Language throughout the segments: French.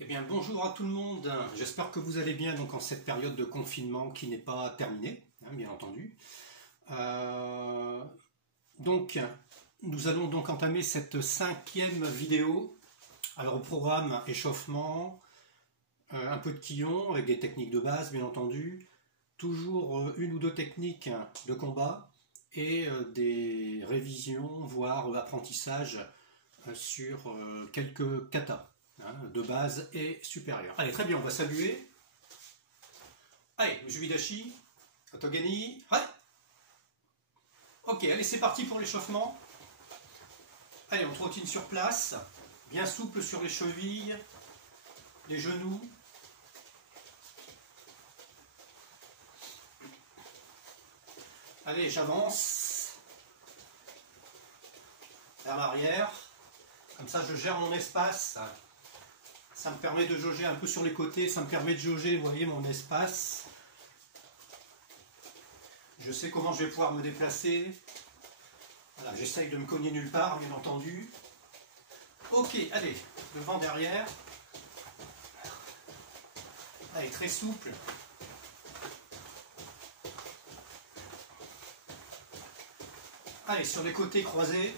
Eh bien, bonjour à tout le monde. J'espère que vous allez bien donc en cette période de confinement qui n'est pas terminée, hein, bien entendu. Donc, nous allons donc entamer cette 5e vidéo. Alors, au programme échauffement, un peu de quillon avec des techniques de base, bien entendu. Toujours une ou deux techniques de combat et des révisions, voire apprentissages sur quelques katas. De base et supérieure. Allez, très bien, on va saluer. Allez, Jubidashi, Otogani, ouais. Ok, allez, c'est parti pour l'échauffement. Allez, on trottine sur place, bien souple sur les chevilles, les genoux. Allez, j'avance vers l'arrière. Comme ça, je gère mon espace. Ça me permet de jauger un peu sur les côtés, ça me permet de jauger, vous voyez, mon espace. Je sais comment je vais pouvoir me déplacer. Voilà, j'essaye de me cogner nulle part, bien entendu. Ok, allez, devant, derrière. Allez, très souple. Allez, sur les côtés croisés.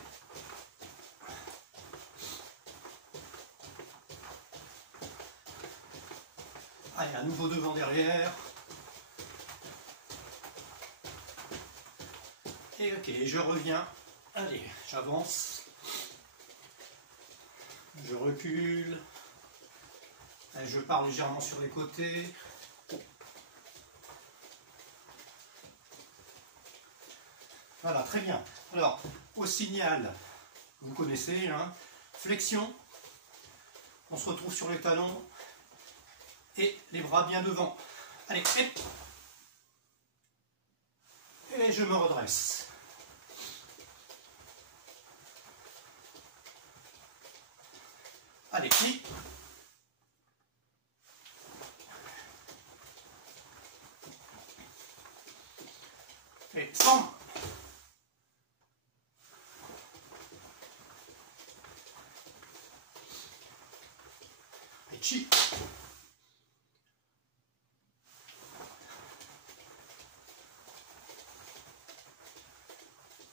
Allez, à nouveau devant, derrière. Et ok, je reviens. Allez, j'avance. Je recule. Allez, je pars légèrement sur les côtés. Voilà, très bien. Alors, au signal, vous connaissez, hein, flexion. On se retrouve sur les talons. Et les bras bien devant. Allez, hop. Et je me redresse. Allez, plie. Et sans. Et chi.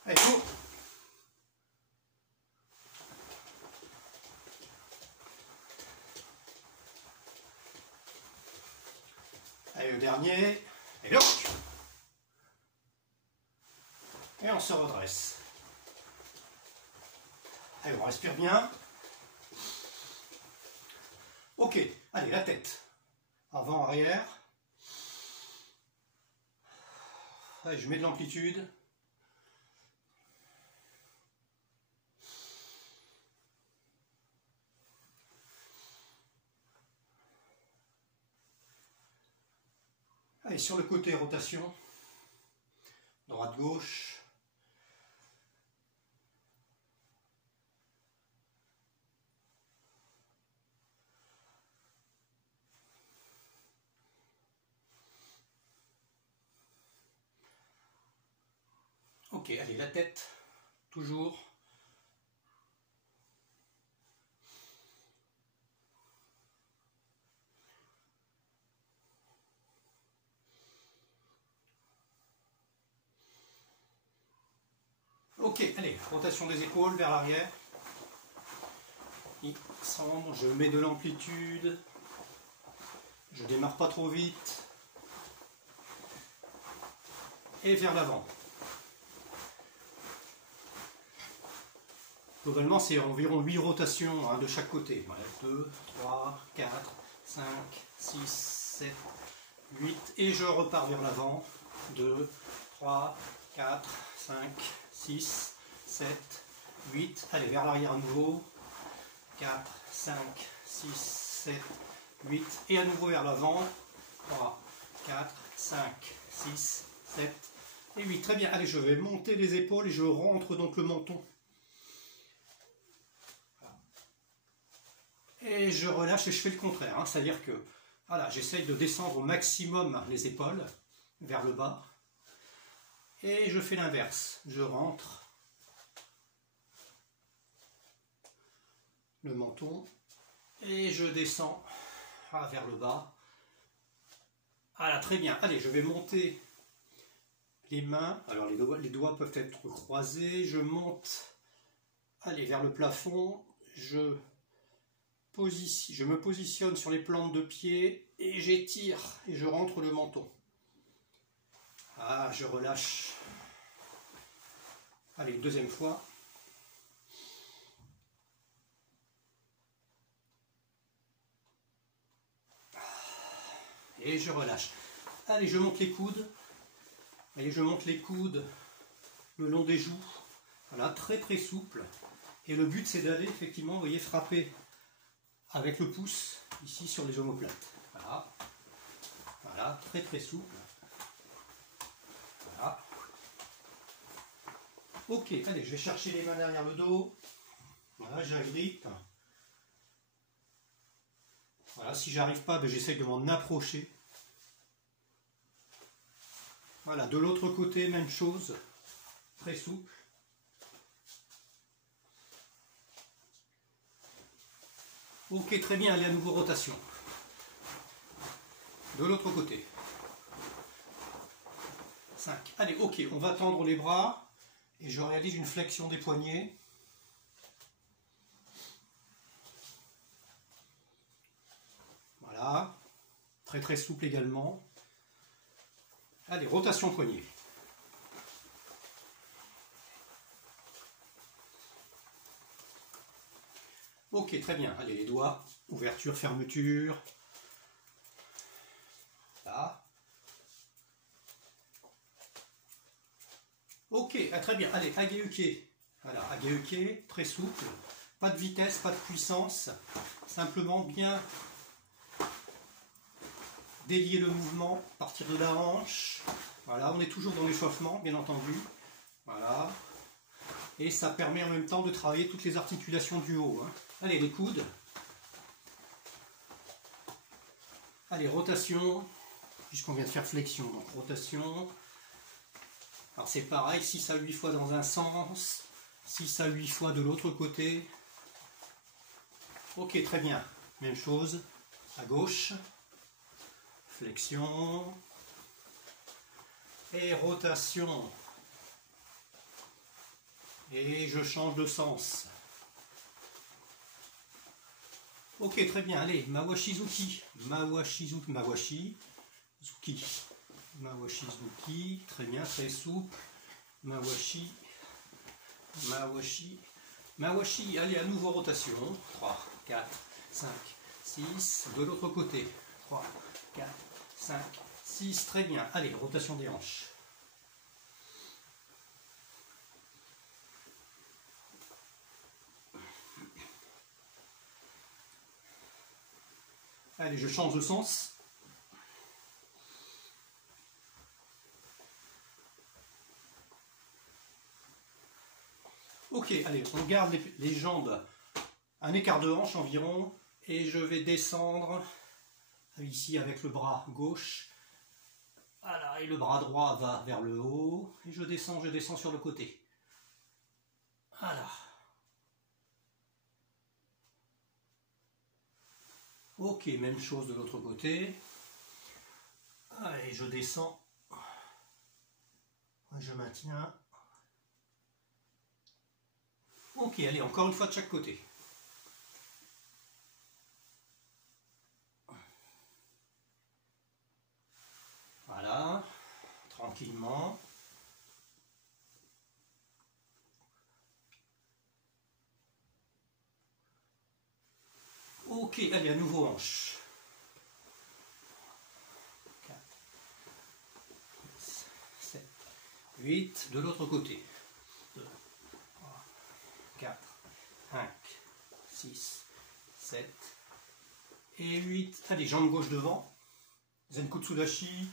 Allez, go. Allez, le dernier. Et look. Et on se redresse. Allez, on respire bien. Ok, allez, la tête. Avant, arrière. Allez, je mets de l'amplitude. Allez, sur le côté, rotation. Droite-gauche. Ok, allez, la tête, toujours. Ok, allez, rotation des épaules vers l'arrière. Il semble, je mets de l'amplitude. Je démarre pas trop vite. Et vers l'avant. Globalement, c'est environ 8 rotations, hein, de chaque côté. Voilà, 2, 3, 4, 5, 6, 7, 8. Et je repars vers l'avant. 2, 3, 4, 5, 6, 7, 8. Allez, vers l'arrière à nouveau. 4, 5, 6, 7, 8. Et à nouveau vers l'avant. 3, 4, 5, 6, 7 et 8. Très bien. Allez, je vais monter les épaules et je rentre donc le menton. Et je relâche et je fais le contraire, hein, c'est-à-dire que voilà, j'essaye de descendre au maximum les épaules vers le bas et je fais l'inverse, je rentre le menton Et je descends vers le bas. Voilà, très bien. Allez, je vais monter les mains. Alors les doigts peuvent être croisés. Je monte, allez, vers le plafond. Je me positionne sur les plantes de pied et j'étire et je rentre le menton. Ah, je relâche. Allez, une deuxième fois. Et je relâche. Allez, je monte les coudes. Allez, je monte les coudes le long des joues. Voilà, très très souple. Et le but, c'est d'aller effectivement, vous voyez, frapper avec le pouce ici sur les omoplates. Voilà. Voilà, très très souple. Voilà. Ok, allez, je vais chercher les mains derrière le dos. Voilà, j'agrippe. Voilà, si j'arrive pas, ben, j'essaye de m'en approcher. Voilà, de l'autre côté, même chose. Très souple. Ok, très bien, allez, à nouveau rotation. De l'autre côté. 5. Allez, ok, on va tendre les bras et je réalise une flexion des poignets. Voilà. Très très souple également. Allez, rotation poignet. Ok, très bien. Allez, les doigts, ouverture, fermeture. Là. Ok, très bien. Allez, ageuke. Voilà, ageuke, très souple. Pas de vitesse, pas de puissance. Simplement bien délier le mouvement, partir de la hanche. Voilà, on est toujours dans l'échauffement, bien entendu. Voilà. Et ça permet en même temps de travailler toutes les articulations du haut. Hein. Allez, les coudes. Allez, rotation. Puisqu'on vient de faire flexion, donc rotation. Alors c'est pareil, 6 à 8 fois dans un sens, 6 à 8 fois de l'autre côté. Ok, très bien. Même chose, à gauche. Flexion. Et rotation. Et je change de sens. Ok, très bien. Allez, Mawashi Zuki. Mawashi Zuki. Mawashi Zuki. Mawashi Zuki. Très bien, très souple. Mawashi. Mawashi. Mawashi. Allez, à nouveau rotation. 3, 4, 5, 6. De l'autre côté. 3, 4, 5, 6. Très bien. Allez, rotation des hanches. Allez, je change de sens. Ok, allez, on garde les jambes un écart de hanche environ et je vais descendre ici avec le bras gauche. Voilà, et le bras droit va vers le haut et je descends sur le côté. Voilà. Ok, même chose de l'autre côté. Allez, je descends. Je maintiens. Ok, allez, encore une fois de chaque côté. Voilà, tranquillement. Ok, allez, à nouveau hanche. 4, 7, 8, de l'autre côté. 2, 3, 4, 5, 6, 7 et 8. Allez, jambe gauche devant. Zenkutsudashi.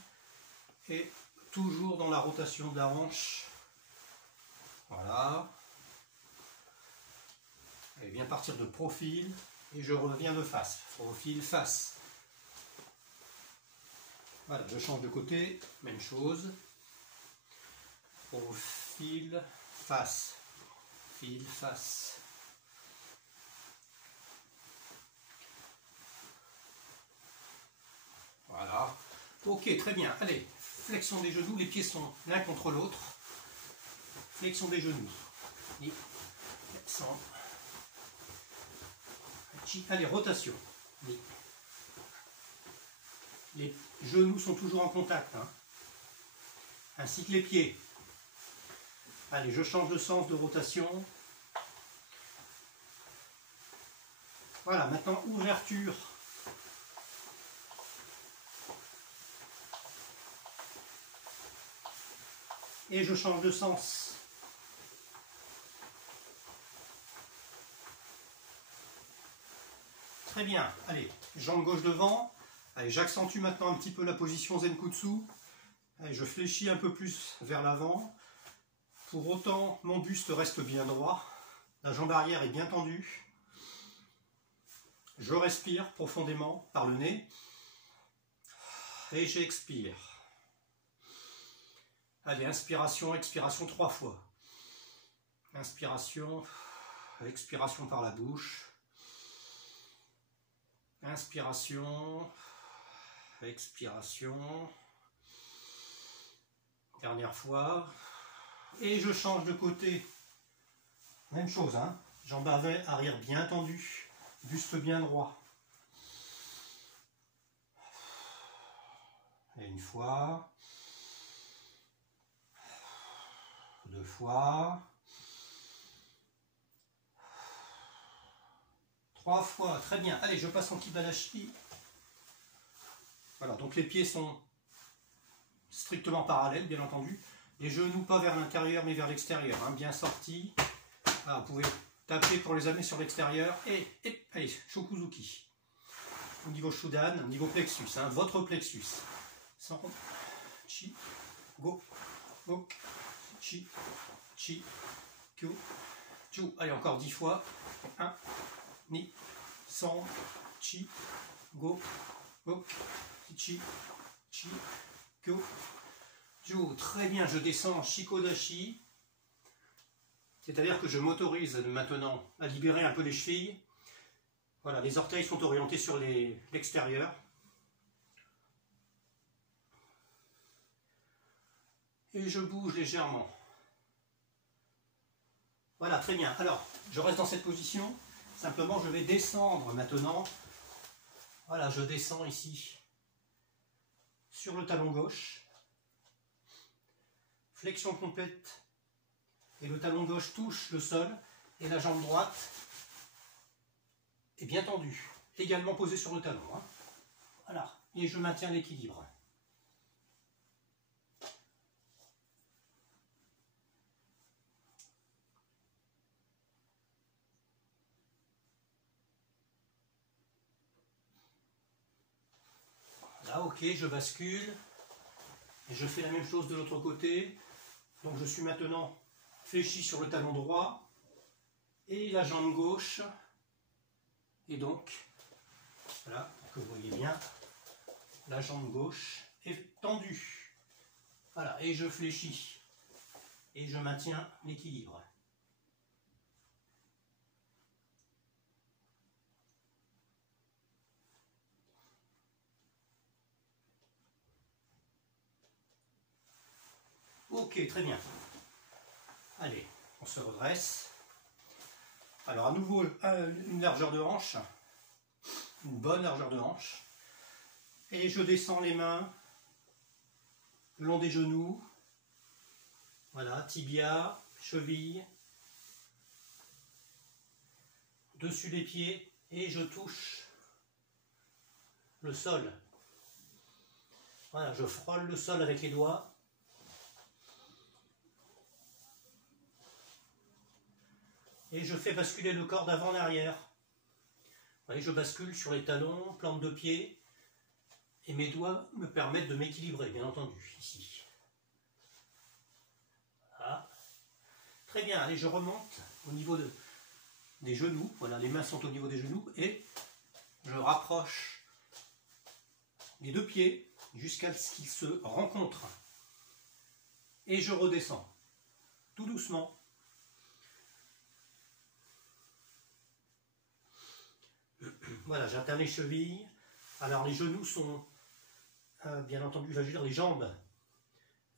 Et toujours dans la rotation de la hanche. Voilà. Allez, bien partir de profil. Et je reviens de face. Profil, face. Voilà, je change de côté. Même chose. Profil, face. Profil, face. Ok, très bien. Allez, flexion des genoux, les pieds sont l'un contre l'autre. Flexion des genoux. Et descend. Allez, rotation. Les genoux sont toujours en contact, hein, ainsi que les pieds. Allez, je change de sens de rotation. Voilà, maintenant ouverture. Et je change de sens. Très bien. Allez, jambe gauche devant. Allez, j'accentue maintenant un petit peu la position Zenkutsu. Allez, je fléchis un peu plus vers l'avant. Pour autant, mon buste reste bien droit. La jambe arrière est bien tendue. Je respire profondément par le nez. Et j'expire. Allez, inspiration, expiration 3 fois. Inspiration, expiration par la bouche. Inspiration, expiration. Dernière fois. Et je change de côté. Même chose, hein. Jambe arrière bien tendue. Buste bien droit. Et une fois. 2 fois. 3 fois. Très bien. Allez, je passe en Kibanashi. Voilà, donc les pieds sont strictement parallèles, bien entendu. Les genoux pas vers l'intérieur, mais vers l'extérieur. Hein, bien sortis. Ah, vous pouvez taper pour les amener sur l'extérieur. Et allez, Shokuzuki. Au niveau Shudan, au niveau plexus. Hein, votre plexus. Sans. Chi. Go. Ok. Chi. Chi. Kyo. Chu. Allez, encore 10 fois. 1. Ni. San. Chi. Go. Ok. Chi. Chi. Kyo. Chu. Très bien, je descends en Shikodashi. C'est-à-dire que je m'autorise maintenant à libérer un peu les chevilles. Voilà, les orteils sont orientés sur l'extérieur. Et je bouge légèrement. Voilà, très bien. Alors, je reste dans cette position. Simplement, je vais descendre maintenant. Voilà, je descends ici sur le talon gauche. Flexion complète. Et le talon gauche touche le sol. Et la jambe droite est bien tendue. Également posée sur le talon. Hein. Voilà. Et je maintiens l'équilibre. Là, ok, je bascule. Et je fais la même chose de l'autre côté. Donc je suis maintenant fléchi sur le talon droit. Et la jambe gauche. Et donc, voilà, que vous voyez bien, la jambe gauche est tendue. Voilà, et je fléchis. Et je maintiens l'équilibre. Ok, très bien. Allez, on se redresse. Alors à nouveau, une largeur de hanche. Une bonne largeur de hanche. Et je descends les mains le long des genoux. Voilà, tibia, cheville. Dessus des pieds. Et je touche le sol. Voilà, je frôle le sol avec les doigts. Et je fais basculer le corps d'avant en arrière. Vous voyez, je bascule sur les talons, plante de pied. Et mes doigts me permettent de m'équilibrer, bien entendu, ici. Voilà. Très bien, allez, je remonte au niveau des genoux. Voilà, les mains sont au niveau des genoux. Et je rapproche les deux pieds jusqu'à ce qu'ils se rencontrent. Et je redescends, tout doucement. Voilà, j'atteins les chevilles. Alors les genoux sont bien entendu, je veux dire, les jambes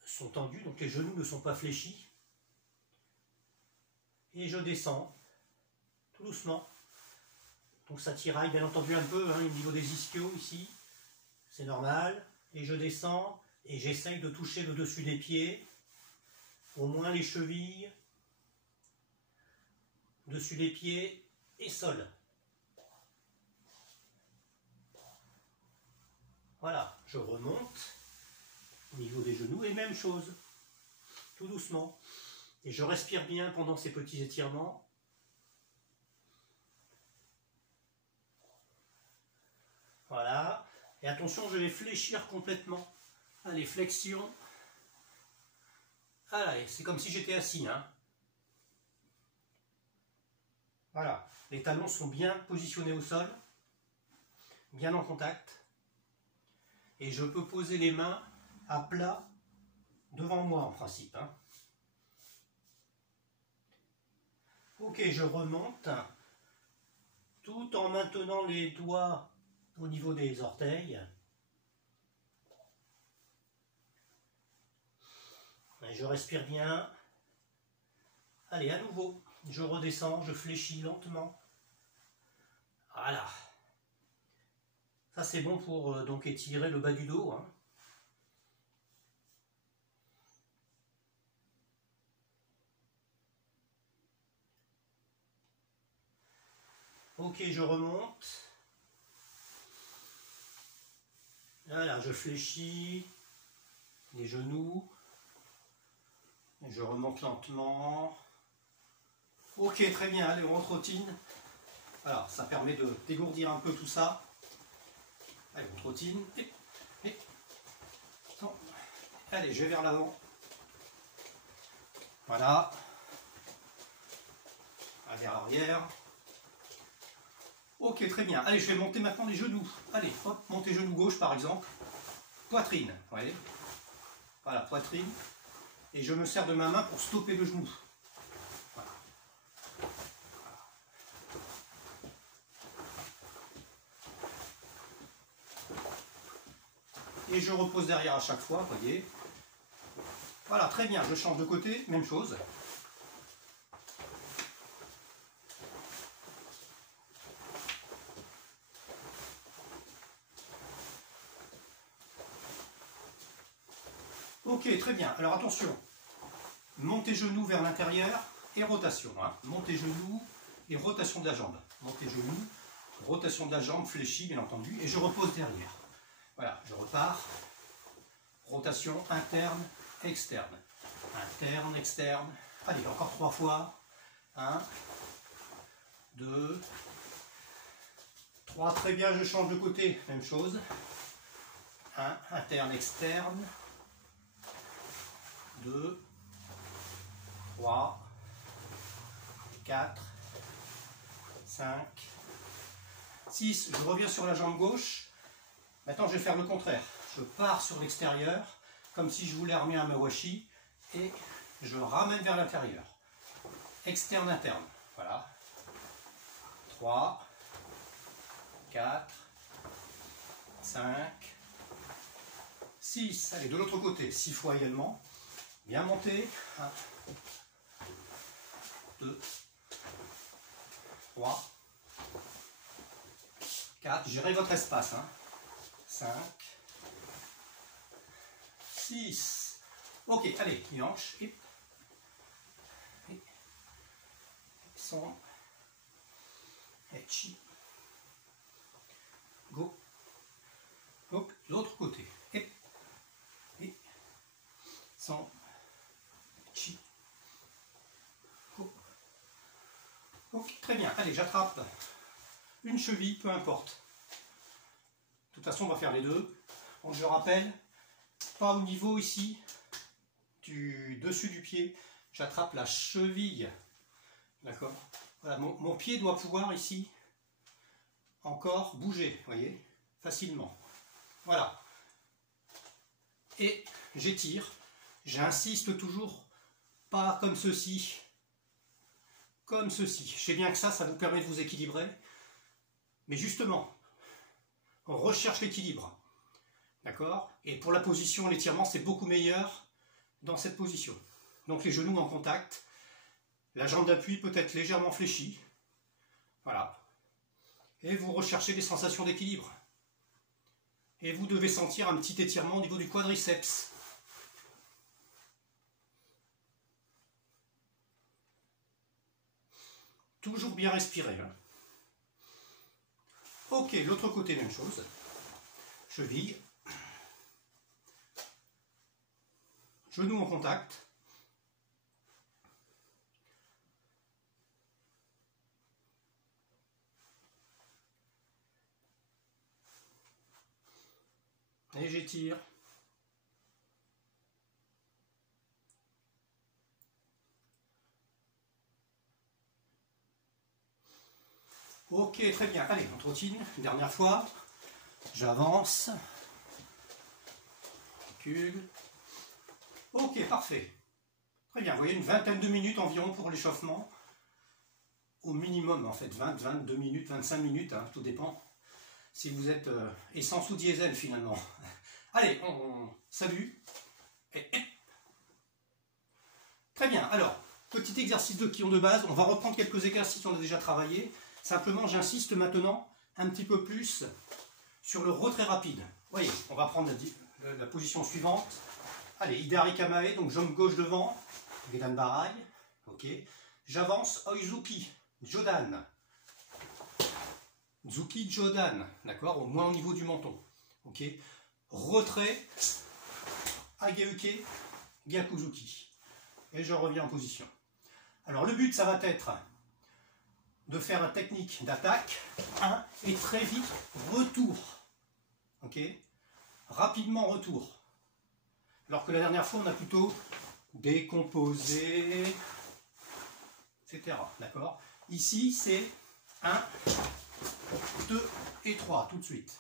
sont tendues, donc les genoux ne sont pas fléchis. Et je descends tout doucement. Donc ça tiraille bien entendu un peu, hein, au niveau des ischios ici, c'est normal. Et je descends et j'essaye de toucher le dessus des pieds, au moins les chevilles, dessus des pieds et sol. Voilà, je remonte au niveau des genoux et même chose, tout doucement. Et je respire bien pendant ces petits étirements. Voilà. Et attention, je vais fléchir complètement. Allez, flexion. Allez, c'est comme si j'étais assis, hein. Voilà. Les talons sont bien positionnés au sol, bien en contact. Et je peux poser les mains à plat devant moi en principe, hein. Ok, je remonte tout en maintenant les doigts au niveau des orteils. Et je respire bien. Allez, à nouveau, je redescends, je fléchis lentement. Voilà. Ça c'est bon pour donc étirer le bas du dos, hein. Ok, je remonte. Voilà, je fléchis les genoux. Et je remonte lentement. Ok, très bien, allez, on trottine. Alors, ça permet de dégourdir un peu tout ça. Allez, on trottine. Et. Allez, je vais vers l'avant. Voilà. Allez, vers l'arrière. Ok, très bien. Allez, je vais monter maintenant les genoux. Allez, hop, montez genou gauche par exemple. Poitrine, vous voyez. Voilà, poitrine. Et je me sers de ma main pour stopper le genou. Voilà. Et je repose derrière à chaque fois, vous voyez. Voilà, très bien. Je change de côté, même chose. Ok, très bien. Alors attention, montez genoux vers l'intérieur et rotation. Hein. Montez genoux et rotation de la jambe. Montez genoux, rotation de la jambe, fléchie bien entendu, et je repose derrière. Voilà, je repars. Rotation interne, externe. Interne, externe. Allez, encore 3 fois. 1, 2, 3. Très bien, je change de côté. Même chose. 1, interne, externe. 2, 3, 4, 5, 6. Je reviens sur la jambe gauche. Maintenant, je vais faire le contraire. Je pars sur l'extérieur, comme si je voulais armer un mawashi, et je ramène vers l'intérieur. Externe, interne. Voilà. 3, 4, 5, 6. Allez, de l'autre côté, 6 fois également. Bien monté. 1, 2, 3, 4. Gérez votre espace. Hein. 5, 6. Ok, allez, une hanche. Et son. Et chi. Go. Donc, l'autre côté. Et son. Chi. Go. Ok, très bien. Allez, j'attrape une cheville, peu importe. De toute façon, on va faire les deux. Donc, je rappelle, pas au niveau ici du dessus du pied. J'attrape la cheville. D'accord. Voilà, mon pied doit pouvoir ici encore bouger, vous voyez, facilement. Voilà. Et j'étire. J'insiste toujours pas comme ceci. Comme ceci. Je sais bien que ça vous permet de vous équilibrer. Mais justement, on recherche l'équilibre. D'accord? Et pour la position, l'étirement, c'est beaucoup meilleur dans cette position. Donc les genoux en contact, la jambe d'appui peut être légèrement fléchie. Voilà. Et vous recherchez des sensations d'équilibre. Et vous devez sentir un petit étirement au niveau du quadriceps. Toujours bien respirer. Hein. Ok, l'autre côté, même chose. Cheville. Genoux en contact. Et j'étire. Ok, très bien. Allez, on trottine. Une dernière fois. J'avance. Recule. Ok, parfait. Très bien. Vous voyez, une vingtaine de minutes environ pour l'échauffement. Au minimum, en fait. 20, 22 minutes, 25 minutes. Hein, tout dépend. Si vous êtes essence ou diesel, finalement. Allez, on salue. Et... Très bien. Alors, petit exercice de quillon de base. On va reprendre quelques exercices qu'on a déjà travaillé. Simplement, j'insiste maintenant un petit peu plus sur le retrait rapide. Vous voyez, on va prendre la position suivante. Allez, Hidari Kamae, donc jambe gauche devant, Gedan Barai. Ok. J'avance, Oizuki, Jodan. Zuki, Jodan. D'accord, au moins au niveau du menton. Ok. Retrait, Ageuke, Gyakuzuki. Et je reviens en position. Alors, le but, ça va être de faire la technique d'attaque, 1, et très vite, retour. Ok. Rapidement, retour. Alors que la dernière fois, on a plutôt décomposé, etc. D'accord? Ici, c'est 1, 2 et 3, tout de suite.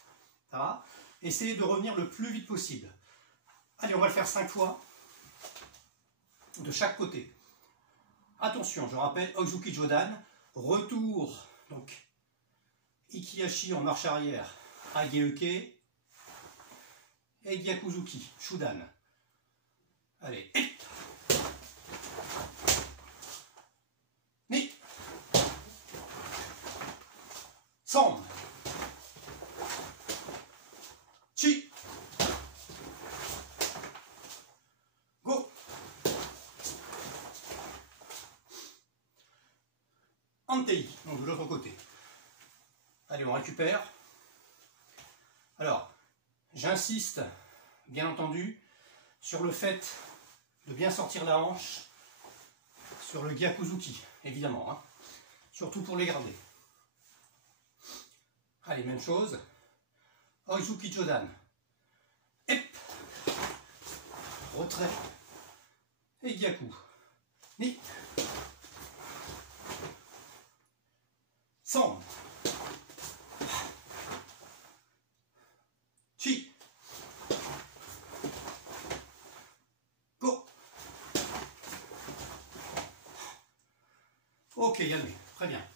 Ça va? Essayez de revenir le plus vite possible. Allez, on va le faire 5 fois, de chaque côté. Attention, je rappelle, Oizuki Jodan, retour, donc, Ikihashi en marche arrière, Ageuke, et Gyakuzuki, Shudan. Allez, ni, San, Chi, Go, Antei, donc de l'autre côté. Allez, on récupère. Alors, j'insiste, bien entendu, sur le fait de bien sortir la hanche sur le Gyakuzuki, évidemment, hein, surtout pour les garder. Allez, même chose. Oizuki Jodan. Hep. Retrait. Et Gyaku. Ni. San. Chi. Go. Ok, Yanné, très bien.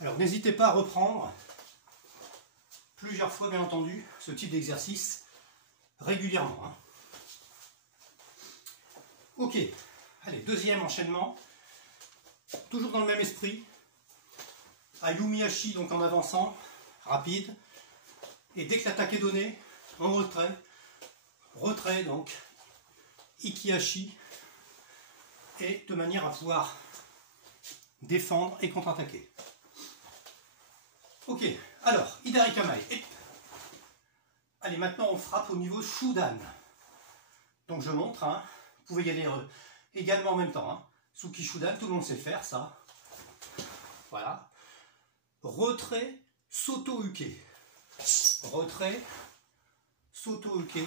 Alors n'hésitez pas à reprendre plusieurs fois, bien entendu, ce type d'exercice régulièrement. Hein. Ok, allez, deuxième enchaînement, toujours dans le même esprit. Ayumiyashi, donc en avançant, rapide, et dès que l'attaque est donnée, en retrait, retrait donc, Ikihashi, et de manière à pouvoir défendre et contre-attaquer. Ok, alors, Hidari Kamae. Allez, maintenant on frappe au niveau Shudan. Donc je montre, hein. Vous pouvez y aller également en même temps. Hein. Suki Shudan, tout le monde sait faire ça. Voilà. Retrait, Soto Uke. Retrait, Soto Uke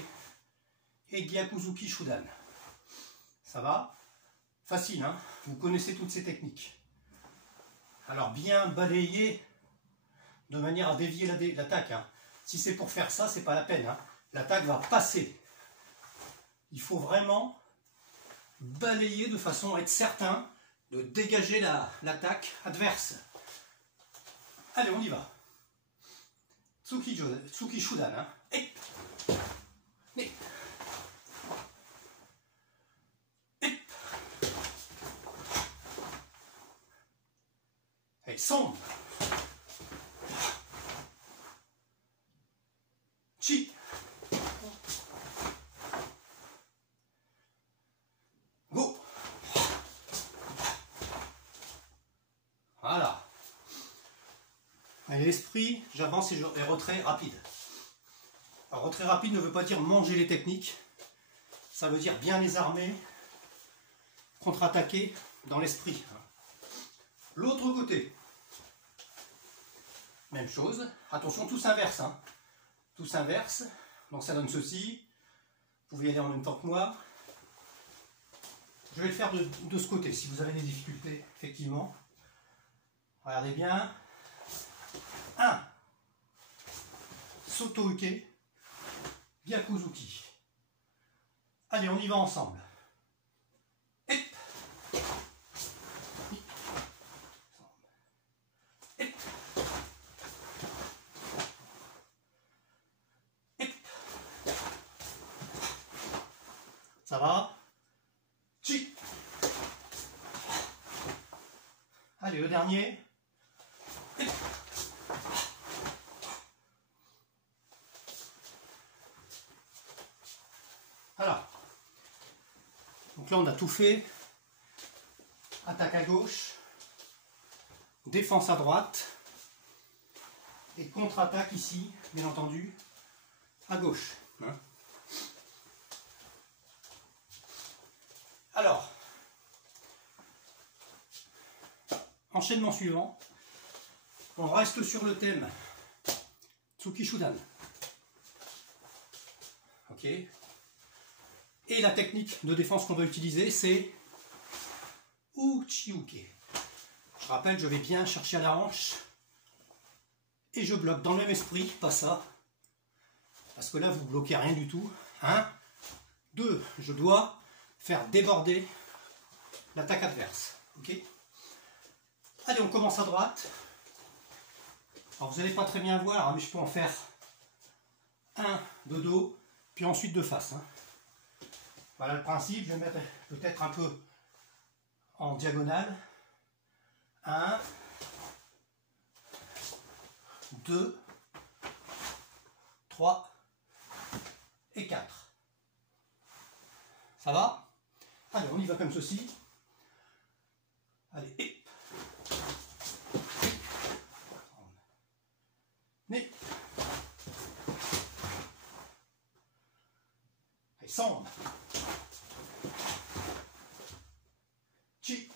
et Gyakuzuki Shudan. Ça va? Facile, hein? Vous connaissez toutes ces techniques. Alors bien balayer de manière à dévier l'attaque. Hein. Si c'est pour faire ça, c'est pas la peine. Hein. L'attaque va passer. Il faut vraiment balayer de façon à être certain de dégager l'attaque adverse. Allez, on y va. Tsuki Shudan. Hein. Et. Et. Et. Et son. Chi. Go. Voilà. Allez, l'esprit, j'avance et retrait rapide. Alors, retrait rapide ne veut pas dire manger les techniques. Ça veut dire bien les armer, contre-attaquer dans l'esprit. L'autre côté. Même chose. Attention, tout s'inverse. Hein. Tout s'inverse. Donc ça donne ceci. Vous pouvez y aller en même temps que moi. Je vais le faire de ce côté, si vous avez des difficultés, effectivement. Regardez bien. 1. Soto-uke. Gyakuzuki. Allez, on y va ensemble. Hep. Hep. Hep. Ça va? Chi. Allez, le dernier. Hep. Voilà. Donc là, on a tout fait. Attaque à gauche, défense à droite, et contre-attaque ici, bien entendu, à gauche. Hein. Alors, enchaînement suivant. On reste sur le thème Tsuki Shudan. Ok. Et la technique de défense qu'on va utiliser, c'est Uchiuke. Je rappelle, je vais bien chercher à la hanche et je bloque dans le même esprit, pas ça, parce que là vous bloquez rien du tout. 1, 2, je dois faire déborder l'attaque adverse. Ok. Allez, on commence à droite. Alors vous n'allez pas très bien voir, hein, mais je peux en faire un de dos, puis ensuite de face. Hein. Voilà le principe, je vais mettre peut-être un peu en diagonale. 1, 2, 3 et 4. Ça va? Allez, on y va comme ceci. Allez, et. Et. Et sans. Chi.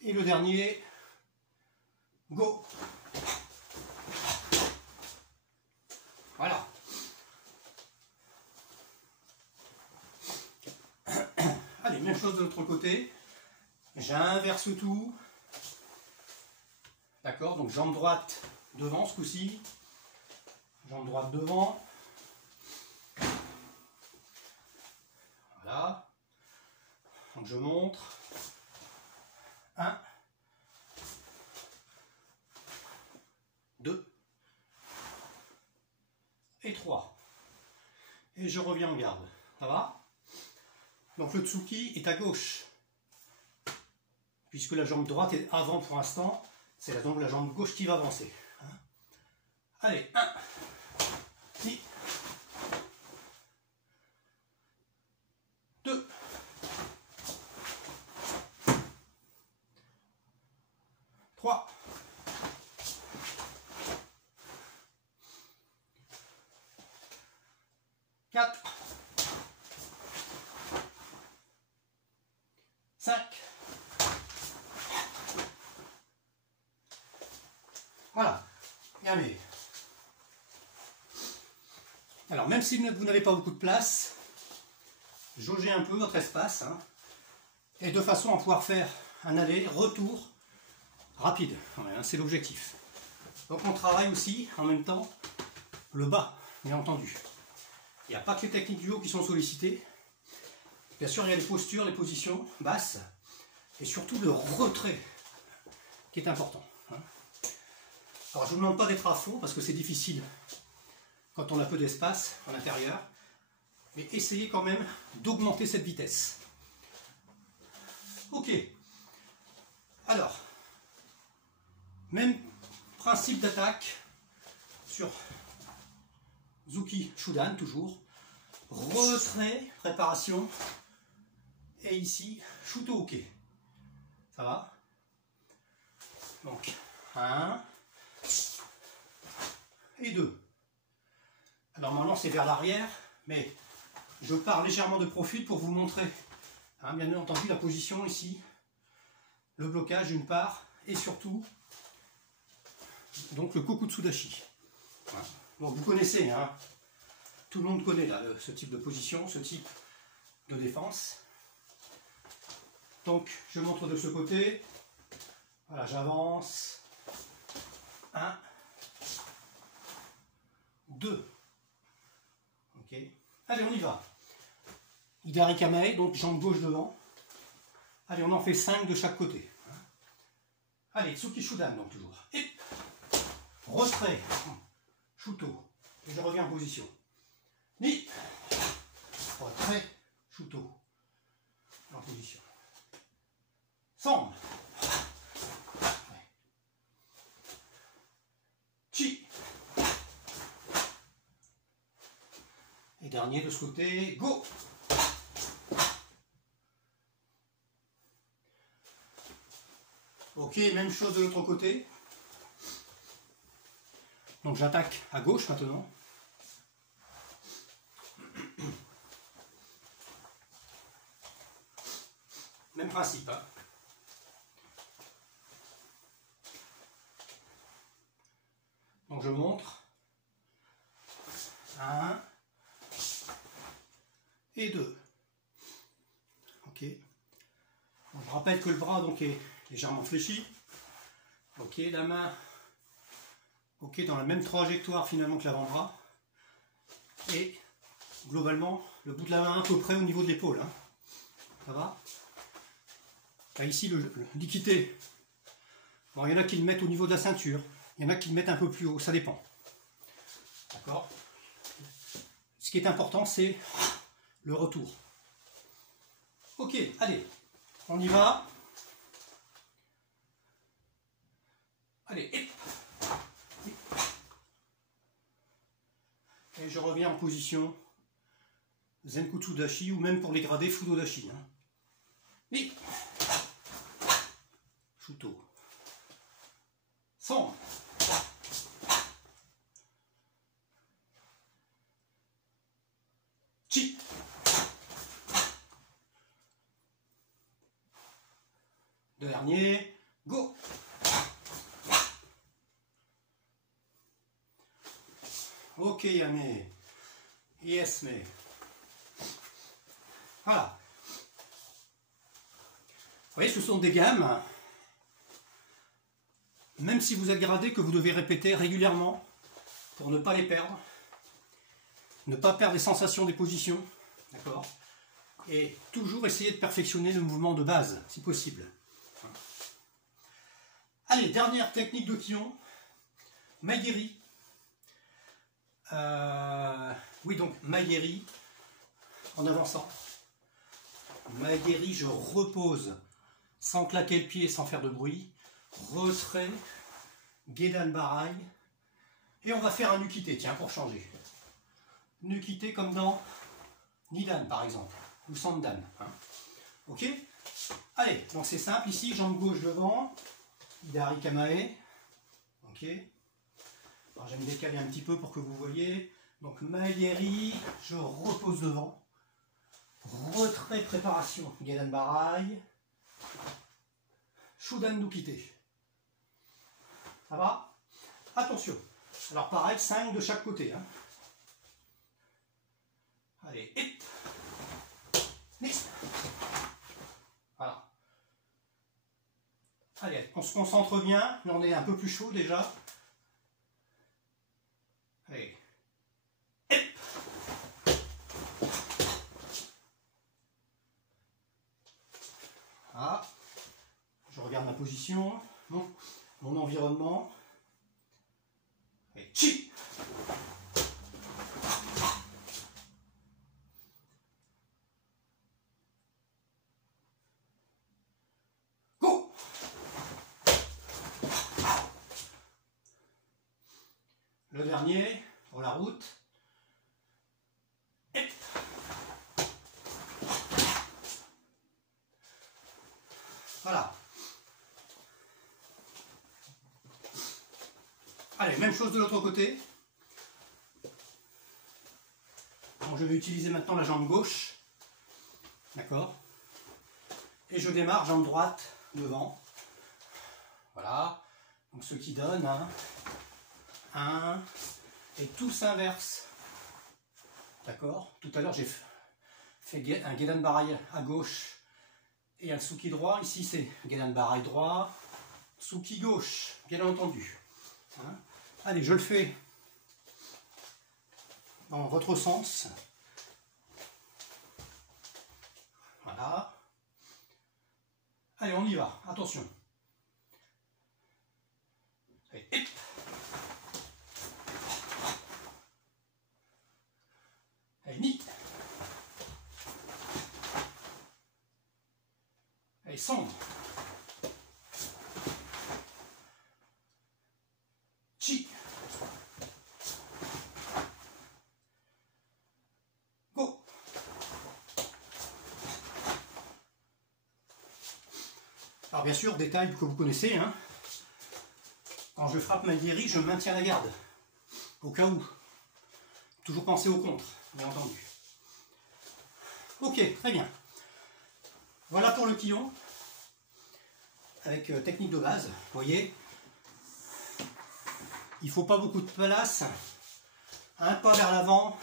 Et le dernier, go. Voilà. Allez, même chose de l'autre côté. J'inverse tout. D'accord, donc jambe droite devant ce coup-ci. Jambe droite devant. Voilà. Donc je montre. 1, 2 et 3. Et je reviens en garde. Ça va? Donc le Tsuki est à gauche. Puisque la jambe droite est avant pour l'instant, c'est donc la jambe gauche qui va avancer. Allez, 1, 2, 2, 3, 4, 5. Voilà. Regardez. Alors, même si vous n'avez pas beaucoup de place, jaugez un peu votre espace, hein, et de façon à pouvoir faire un aller-retour rapide. Voilà, c'est l'objectif. Donc on travaille aussi en même temps le bas, bien entendu. Il n'y a pas que les techniques du haut qui sont sollicitées. Bien sûr, il y a les postures, les positions basses, et surtout le retrait qui est important. Hein. Alors je ne vous demande pas d'être à fond parce que c'est difficile quand on a peu d'espace à l'intérieur, mais essayez quand même d'augmenter cette vitesse. Ok, alors, même principe d'attaque sur Zuki Shudan, toujours. Retrait, préparation, et ici, Shuto Ok. Ça va? Donc, 1 et 2. Alors normalement c'est vers l'arrière, mais je pars légèrement de profil pour vous montrer, hein, bien entendu, la position ici, le blocage d'une part, et surtout, donc le Kokutsudashi. Voilà. Donc vous connaissez, hein, tout le monde connaît là, ce type de position, ce type de défense. Donc je montre de ce côté, voilà, j'avance, 1, 2, ok, allez on y va, Hidari Kamae, donc jambe gauche devant, allez on en fait 5 de chaque côté, allez Tsuki Shudan donc toujours, et retrait, Shuto, et je reviens en position, ni, retrait, Shuto, en position, Sambe, Chi, et dernier de ce côté, go. Ok, même chose de l'autre côté. Donc j'attaque à gauche maintenant. Même principe, hein. Donc je montre. 1 et 2. Ok. Donc, je rappelle que le bras donc est légèrement fléchi. Ok, la main ok dans la même trajectoire finalement que l'avant-bras. Et globalement le bout de la main à peu près au niveau de l'épaule. Hein. Ça va? Là, ici le l'ikité. Bon, il y en a qui le mettent au niveau de la ceinture. Il y en a qui le mettent un peu plus haut, ça dépend. D'accord? Ce qui est important, c'est le retour. Ok, allez, on y va. Allez, hop. Et je reviens en position Zenkutsu Dashi, ou même pour les gradés Fudo Dashi. Hein. Et Shuto. Sambe. Chi. Dernier, go. Ok, Yame. Yes, mais. Voilà. Vous voyez, ce sont des gammes, même si vous êtes gradé, que vous devez répéter régulièrement pour ne pas les perdre, ne pas perdre les sensations des positions, d'accord, et toujours essayer de perfectionner le mouvement de base, si possible. Allez, dernière technique de Kion, Maigiri. Oui, donc Maigiri, en avançant. Maigiri, je repose sans claquer le pied, sans faire de bruit. Retrait, Gedan Barai. Et on va faire un Nukité, tiens, pour changer. Nukité comme dans Nidan, par exemple, ou Sandan. Hein. Ok? Allez, donc c'est simple, ici, jambe gauche devant, Hidari Kamae. Ok? Alors, je vais me décaler un petit peu pour que vous voyez. Donc, Maigiri, je repose devant. Retrait, préparation, Gedan Barai. Shudan Nukité. Ça va? Attention. Alors pareil, 5 de chaque côté. Hein. Allez, hop. Next. Voilà. Allez, on se concentre bien. Là, on est un peu plus chaud déjà. Allez. Hop. Voilà. Je regarde ma position, mon environnement. Et chi. Go. Le dernier pour la route. Et voilà. Allez, même chose de l'autre côté. Bon, je vais utiliser maintenant la jambe gauche. D'accord. Et je démarre jambe droite devant. Voilà. Donc ce qui donne un et tout s'inverse. D'accord. Tout à l'heure j'ai fait un Gedan Barai à gauche et un Tsuki droit. Ici c'est Gedan Barai droit, Tsuki gauche, bien entendu. Hein. Allez, je le fais dans votre sens. Voilà. Allez, on y va. Attention. Allez, hip. Allez, ni. Allez, sombre. Chi. Go. Alors bien sûr, détail que vous connaissez, hein. Quand je frappe ma guérie, je maintiens la garde. Au cas où. Toujours penser au contre, bien entendu. Ok, très bien. Voilà pour le quillon. Avec technique de base, vous voyez. Il ne faut pas beaucoup de place. Un pas vers l'avant,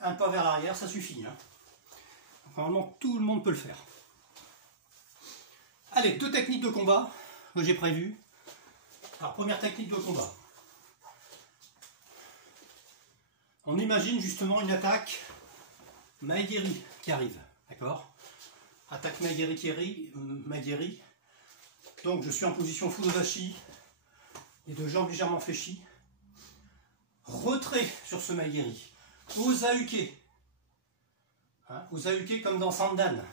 un pas vers l'arrière, ça suffit. Hein. Normalement, tout le monde peut le faire. Allez, deux techniques de combat que j'ai prévues. Alors, première technique de combat. On imagine justement une attaque Maegiri qui arrive. D'accord? Attaque Maegiri. Donc, je suis en position Fudodashi. Les deux jambes légèrement fléchies. Retrait sur ce Maegiri. Osauke. Hein, Osauke comme dans Sandan.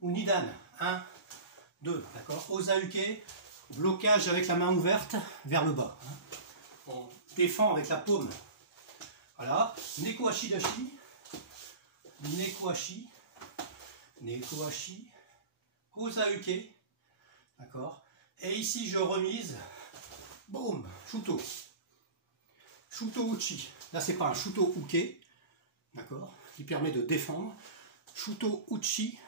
Ou Nidan. 1, 2. D'accord. Osauke. Blocage avec la main ouverte vers le bas. Hein. On défend avec la paume. Voilà. Neko Ashidashi. Neko Ashi. Neko Ashi. Osauke. D'accord. Et ici, je remise. Boum, Shuto. Shuto Uchi. Là, c'est pas un Shuto Uke, d'accord, qui permet de défendre. Shuto Uchi,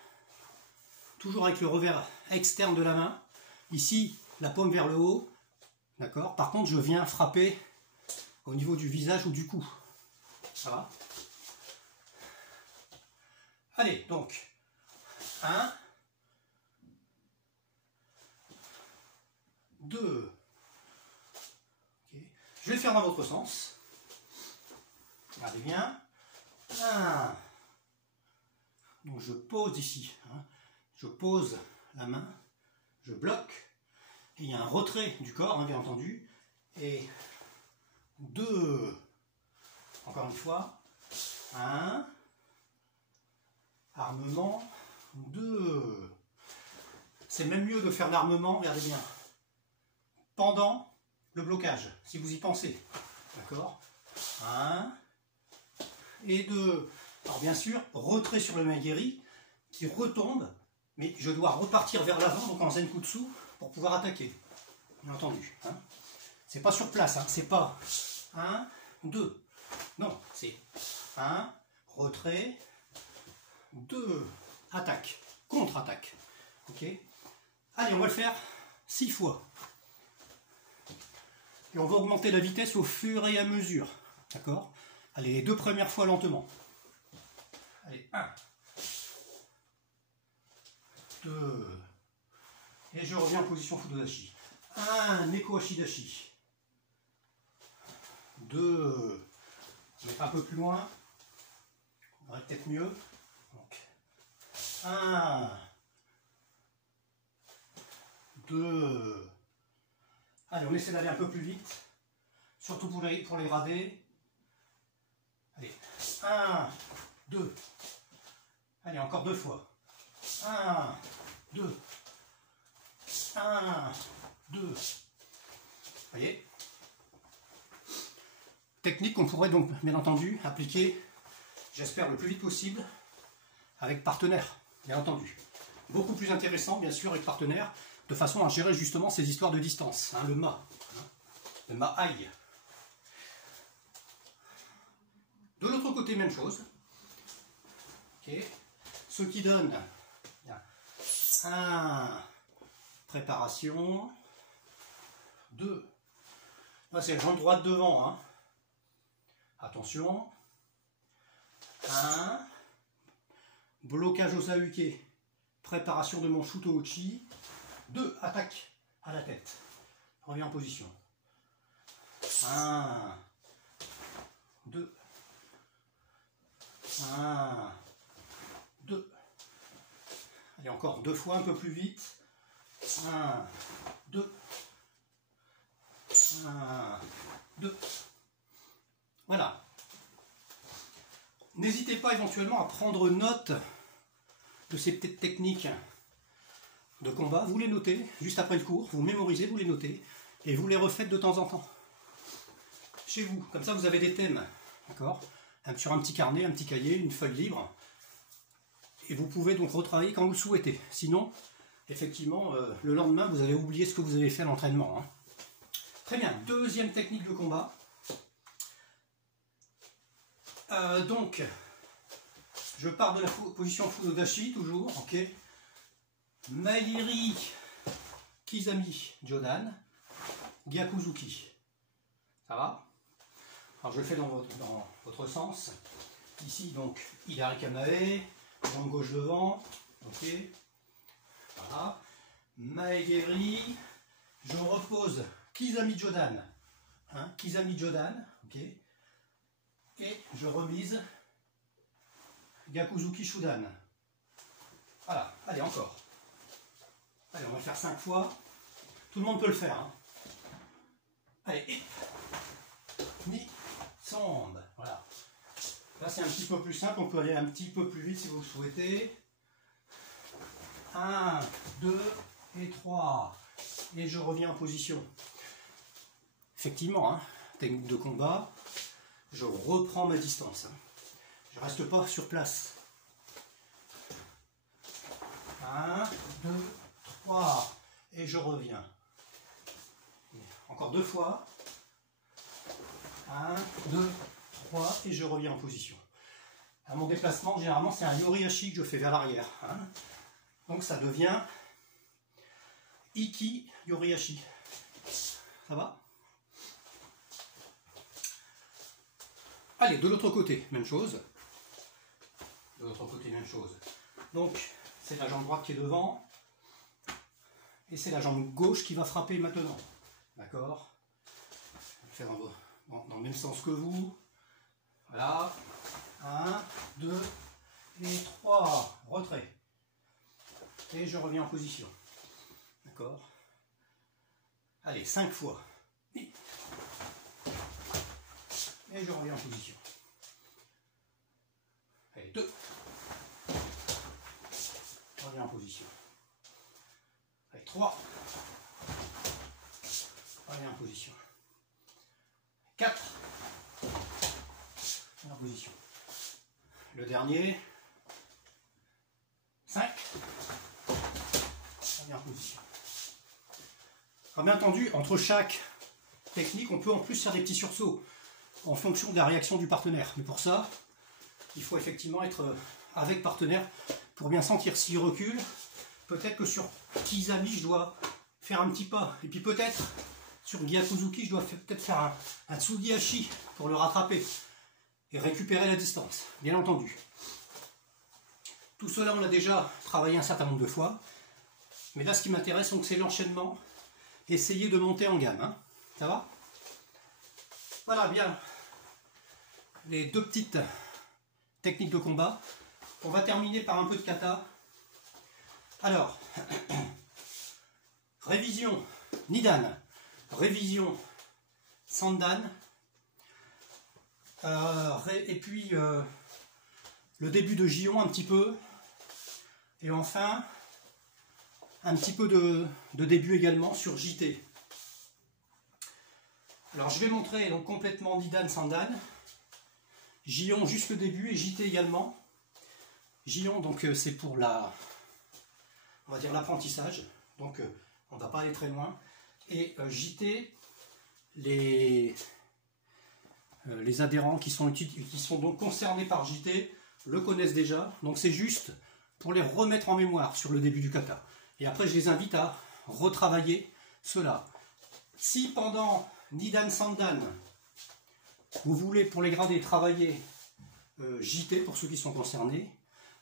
toujours avec le revers externe de la main. Ici, la paume vers le haut, d'accord. Par contre, je viens frapper au niveau du visage ou du cou. Ça va? Allez, donc, 1, 2. Je vais le faire dans votre sens. Regardez bien. 1. Donc je pose ici. Hein. Je pose la main. Je bloque. Et il y a un retrait du corps, hein, bien entendu. Et 2. Encore une fois. 1. Armement. 2. C'est même mieux de faire l'armement, regardez bien, pendant le blocage, si vous y pensez. D'accord? 1 et 2. Alors bien sûr, retrait sur le Maegiri qui retombe, mais je dois repartir vers l'avant, donc en Zenkutsu, pour pouvoir attaquer. Bien entendu. Hein. C'est pas sur place, hein. C'est pas 1, 2. Non, c'est 1, retrait, 2, attaque, contre-attaque. Ok? Allez, on va le faire 6 fois. Et on va augmenter la vitesse au fur et à mesure. D'accord? Allez, les 2 premières fois lentement. Allez, 1, 2. Et je reviens en position Fudodashi. 1, Neko Ashidashi. 2. On va mettre un peu plus loin. On aurait peut-être mieux. Donc, 1, 2. Allez, on essaie d'aller un peu plus vite. surtout pour les gradés. Allez, 1, 2. Allez, encore 2 fois. 1, 2. 1, 2. Voyez? Technique qu'on pourrait donc, bien entendu, appliquer, j'espère, le plus vite possible avec partenaire, bien entendu. Beaucoup plus intéressant, bien sûr, avec partenaire, de façon à gérer justement ces histoires de distance, hein, le mât, hein, le mât aïe. De l'autre côté, même chose. Okay. Ce qui donne 1, préparation, 2, là c'est la jambe droite devant, hein. Attention, 1, blocage au sauke, préparation de mon shuto-uchi, 2, attaque à la tête, reviens en position, 1, 2, 1, 2, allez encore 2 fois un peu plus vite, 1, 2, 1, 2, voilà. N'hésitez pas éventuellement à prendre note de ces petites techniques de combat. Vous les notez juste après le cours, vous mémorisez, vous les notez et vous les refaites de temps en temps chez vous. Comme ça, vous avez des thèmes, d'accord, sur un petit carnet, un petit cahier, une feuille libre. Et vous pouvez donc retravailler quand vous le souhaitez. Sinon, effectivement, le lendemain, vous avez oublié ce que vous avez fait à l'entraînement, hein. Très bien. Deuxième technique de combat. Donc, je pars de la position Fudodashi, toujours, ok. Maegiri, Kizami, Jodan, Gyakuzuki. Ça va? Alors, je le fais dans votre sens. Ici, donc, Hidari Kamae, jambe gauche devant, ok. Voilà. Maegiri, je repose Kizami Jodan, hein, Kizami Jodan, ok. Et je remise Gyakuzuki Shudan. Voilà, allez encore. Allez, on va faire 5 fois. Tout le monde peut le faire, hein. Allez, ni, sombe. Voilà. Là, c'est un petit peu plus simple. On peut aller un petit peu plus vite si vous le souhaitez. 1, 2 et 3. Et je reviens en position. Effectivement, hein, technique de combat. Je reprends ma distance. Je ne reste pas sur place. 1, 2, 3. Et je reviens. Encore 2 fois. 1, 2, 3. Et je reviens en position. À mon déplacement, généralement, c'est un Yorihashi que je fais vers l'arrière, hein. Donc ça devient Iki Yorihashi. Ça va? Allez, de l'autre côté, même chose. De l'autre côté, même chose. Donc, c'est la jambe droite qui est devant. Et c'est la jambe gauche qui va frapper maintenant. D'accord? Je vais faire dans le même sens que vous. Voilà. 1, 2 et 3. Retrait. Et je reviens en position. D'accord? Allez, 5 fois. Et je reviens en position. Allez, 2. Je reviens en position. Allez, 3. Je reviens en position. 4. Je reviens en position. Le dernier. 5. Je reviens en position. Alors, bien entendu, entre chaque technique, on peut en plus faire des petits sursauts en fonction de la réaction du partenaire. Mais pour ça, il faut effectivement être avec partenaire pour bien sentir. S'il recule, peut-être que sur Kizami, je dois faire un petit pas. Et puis peut-être sur Gyakuzuki, je dois peut-être faire un Tsugihashi pour le rattraper et récupérer la distance, bien entendu. Tout cela, on l'a déjà travaillé un certain nombre de fois. Mais là, ce qui m'intéresse, c'est l'enchaînement. Essayez de monter en gamme, hein. Ça va? Voilà, bien. Les 2 petites techniques de combat. On va terminer par un peu de kata. Alors, révision, Nidan, révision Sandan. Et puis le début de Gion un petit peu. Et enfin, un petit peu de début également sur JT. Alors je vais montrer donc complètement Nidan Sandan. Gion juste le début et JT également. Gion donc c'est pour on va dire l'apprentissage. Donc on ne va pas aller très loin. Et JT, les adhérents qui sont donc concernés par JT le connaissent déjà. Donc c'est juste pour les remettre en mémoire sur le début du kata. Et après je les invite à retravailler cela. Si pendant Nidan Sandan, vous voulez pour les gradés travailler JT pour ceux qui sont concernés,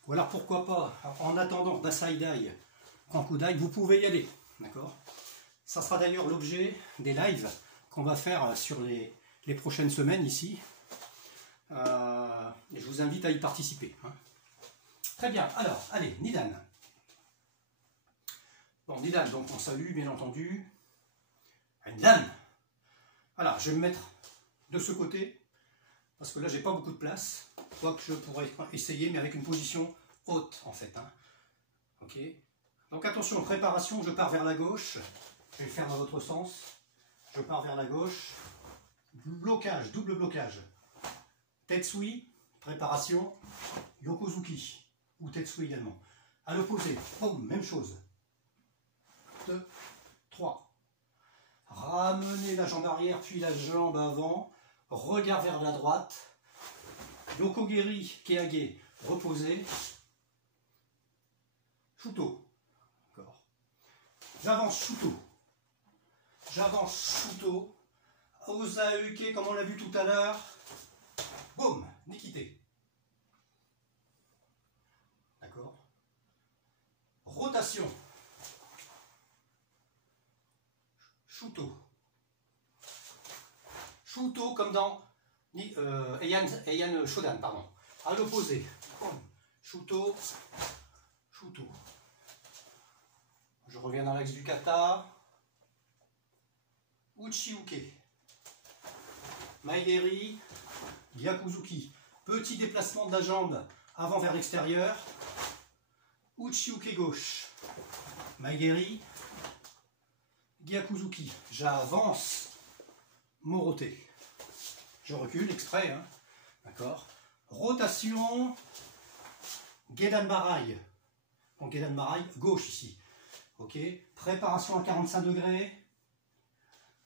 ou alors pourquoi pas, en attendant Basai Dai, Kankudai, vous pouvez y aller. D'accord ? Ça sera d'ailleurs l'objet des lives qu'on va faire sur les prochaines semaines ici. Et je vous invite à y participer. Hein. Très bien, alors, allez, Nidan. Bon, Nidan, donc on salue, bien entendu. Nidan. Voilà, je vais me mettre de ce côté, parce que là, j'ai pas beaucoup de place. Quoique je pourrais essayer, mais avec une position haute, en fait. Hein. Ok. Donc attention, préparation, je pars vers la gauche. Je vais faire dans l'autre sens. Je pars vers la gauche. Blocage, double blocage. Tetsui, préparation. Yokozuki, ou Tetsui également. À l'opposé, boum, même chose. 2, 3. Ramenez la jambe arrière, puis la jambe avant. Regard vers la droite. Yokogeri, Keage, reposez. Shuto. D'accord. J'avance Shuto. J'avance Shuto. Osauke, comme on l'a vu tout à l'heure. Boum, Nikite. D'accord. Rotation. Shuto. Shuto comme dans Heian Shodan, pardon. À l'opposé. Shuto. Shuto. Je reviens dans l'axe du kata. Uchiuke. Maegeri. Gyakuzuki. Petit déplacement de la jambe avant vers l'extérieur. Uchiuke gauche. Maegeri. Gyakuzuki. J'avance. Morote. Je recule exprès. Hein. D'accord. Rotation. Gedan Barai. Donc Gedan Barai, gauche ici. Ok. Préparation à 45 degrés.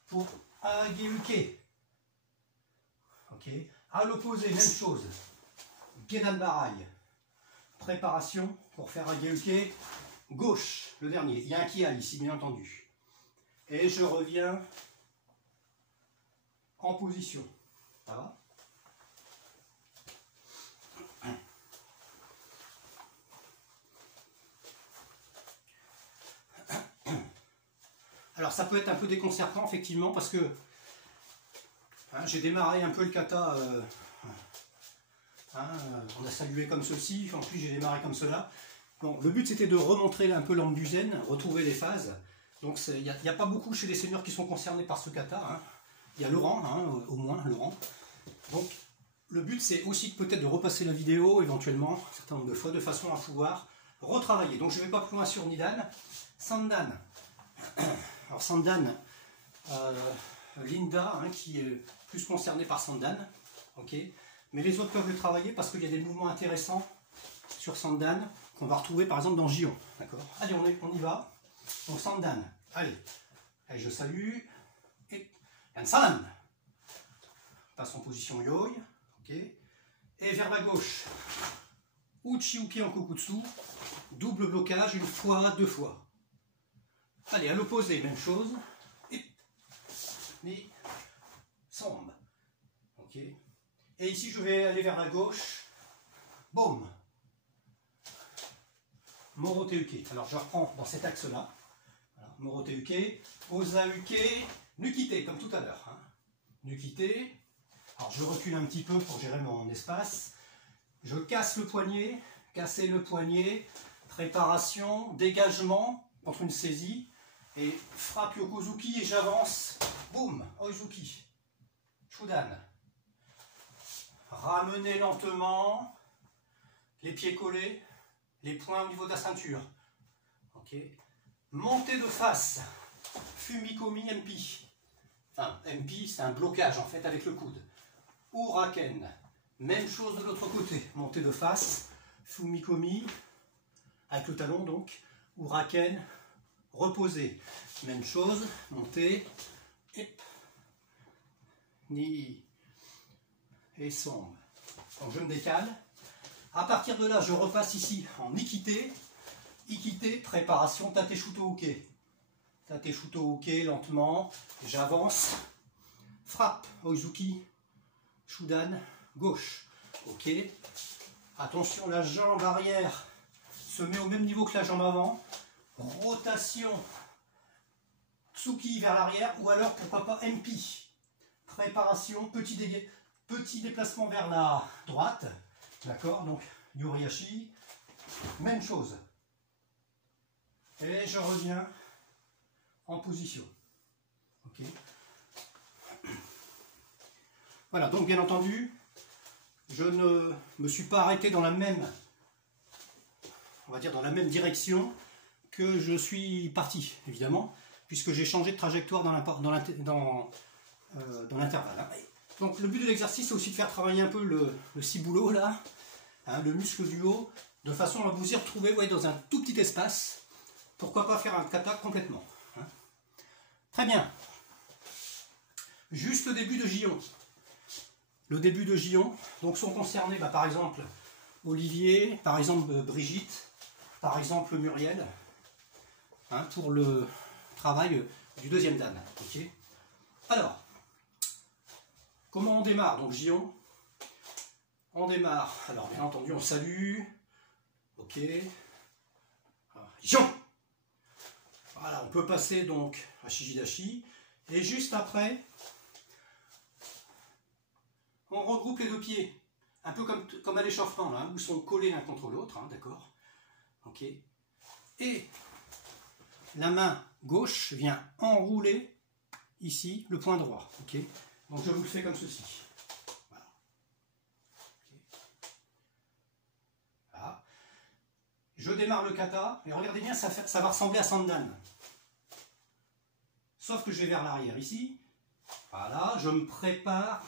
Pour Ageuke. Ok. À l'opposé, même chose. Gedan Barai. Préparation pour faire Ageuke. Gauche, le dernier. Il y a un kiai ici, bien entendu. Et je reviens en position. Ça va ? Alors ça peut être un peu déconcertant effectivement parce que hein, j'ai démarré un peu le kata, on a salué comme ceci, ensuite j'ai démarré comme cela. Bon, le but c'était de remontrer un peu l'ambre du zen, retrouver les phases. Donc il n'y a pas beaucoup chez les seniors qui sont concernés par ce kata. Hein. Il y a Laurent, hein, au moins Laurent. Donc le but c'est aussi peut-être de repasser la vidéo éventuellement, un certain nombre de fois, de façon à pouvoir retravailler. Donc je ne vais pas plus loin sur Nidan. Sandan. Alors Sandan, Linda, hein, qui est plus concernée par Sandan, ok. Mais les autres peuvent le travailler parce qu'il y a des mouvements intéressants sur Sandan qu'on va retrouver par exemple dans Gion, d'accord. Allez, on y va. Donc Sandan, allez, je salue, et Sandan, passe en position yoi, ok. Et vers la gauche, Uchiuke en Kokutsu, double blocage, une fois, deux fois. Allez, à l'opposé, même chose. Et sombre. Ok. Et ici, je vais aller vers la gauche. Boum. Moroteuke. Alors, je reprends dans cet axe-là. Voilà. Moroteuke. Osauke. Nukite, comme tout à l'heure. Hein. Nukite. Alors, je recule un petit peu pour gérer mon espace. Je casse le poignet. Casser le poignet. Préparation. Dégagement contre une saisie. Et frappe Yokozuki et j'avance. Boum. Oizuki. Shudan. Ramenez lentement, les pieds collés, les poings au niveau de la ceinture. Ok. Montée de face, Fumikomi MP. Enfin, MP, c'est un blocage en fait avec le coude. Uraken. Même chose de l'autre côté. Montée de face, Fumikomi, avec le talon donc. Uraken, reposé. Même chose, montée, et ni et sombre. Donc je me décale. À partir de là, je repasse ici en Ikite. Ikite, préparation Tate Shuto Uke. Tate Shuto Uke, lentement. J'avance. Frappe, Oizuki. Shudan, gauche. Ok. Attention, la jambe arrière se met au même niveau que la jambe avant. Rotation. Tsuki vers l'arrière. Ou alors, pourquoi pas, MP. Préparation, petit déplacement vers la droite. D'accord, donc Yoriashi, même chose. Et je reviens en position. Ok. Voilà, donc bien entendu, je ne me suis pas arrêté dans la même, on va dire dans la même direction que je suis parti, évidemment, puisque j'ai changé de trajectoire dans l'intervalle. Donc le but de l'exercice, c'est aussi de faire travailler un peu le ciboulot là, hein, le muscle du haut, de façon à vous y retrouver, vous voyez, dans un tout petit espace. Pourquoi pas faire un kata complètement, hein. Très bien. Juste le début de Gion. Le début de Gion, donc sont concernés par exemple Olivier, par exemple Brigitte, par exemple Muriel, hein, pour le travail du deuxième dan. Okay. Alors, comment on démarre? Donc Gion, on démarre. Alors bien entendu on salue. Ok. Gion. Voilà, on peut passer donc à Shijidashi. Et juste après, on regroupe les deux pieds. Un peu comme à l'échauffement, là, où ils sont collés l'un contre l'autre, hein, d'accord. Ok. Et la main gauche vient enrouler ici le poing droit. Ok. Donc je vous le fais comme ceci. Voilà. Okay. Voilà. Je démarre le kata, et regardez bien, ça va ressembler à Sandan. Sauf que je vais vers l'arrière ici. Voilà, je me prépare.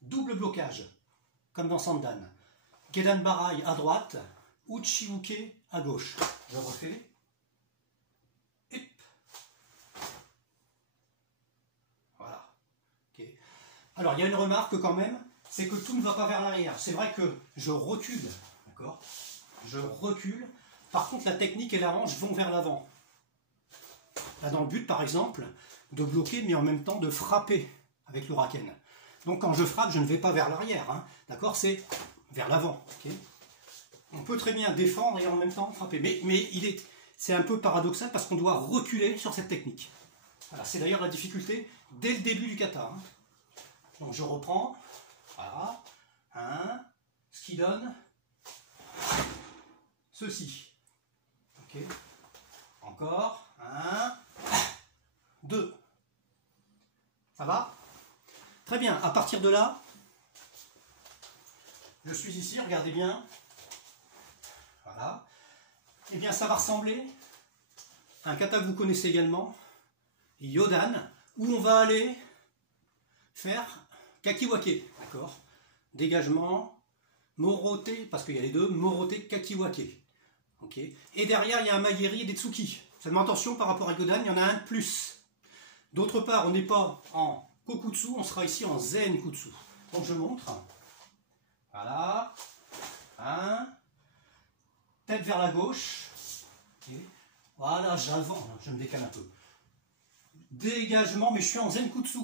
Double blocage, comme dans Sandan. Gedan Barai à droite, Uchi-uke à gauche. Je refais. Hip. Voilà. Okay. Alors, il y a une remarque quand même, c'est que tout ne va pas vers l'arrière. C'est vrai que je recule, d'accord? Je recule. Par contre, la technique et la hanche vont vers l'avant. Là, dans le but, par exemple, de bloquer, mais en même temps de frapper avec l'uraken. Donc quand je frappe, je ne vais pas vers l'arrière, hein, d'accord, c'est vers l'avant. Okay. On peut très bien défendre et en même temps frapper, mais c'est un peu paradoxal parce qu'on doit reculer sur cette technique. Voilà, c'est d'ailleurs la difficulté dès le début du kata. Hein. Donc je reprends, voilà, ce qui donne ceci. Okay. Encore, 1, 2. Ça va ? Très bien, à partir de là, je suis ici, regardez bien. Voilà. Eh bien, ça va ressembler à un kata que vous connaissez également, Yodan, où on va aller faire kakiwake, d'accord? Dégagement, morote, parce qu'il y a les deux, morote, kakiwake. Okay. Et derrière, il y a un magiri et des tsuki. Seulement attention, par rapport à Yodan, il y en a un de plus. D'autre part, on n'est pas en Kokutsu, on sera ici en Zenkutsu. Donc je montre. Voilà. Tête vers la gauche. Okay. Voilà, j'avance. Je me décale un peu. Dégagement, mais je suis en Zenkutsu.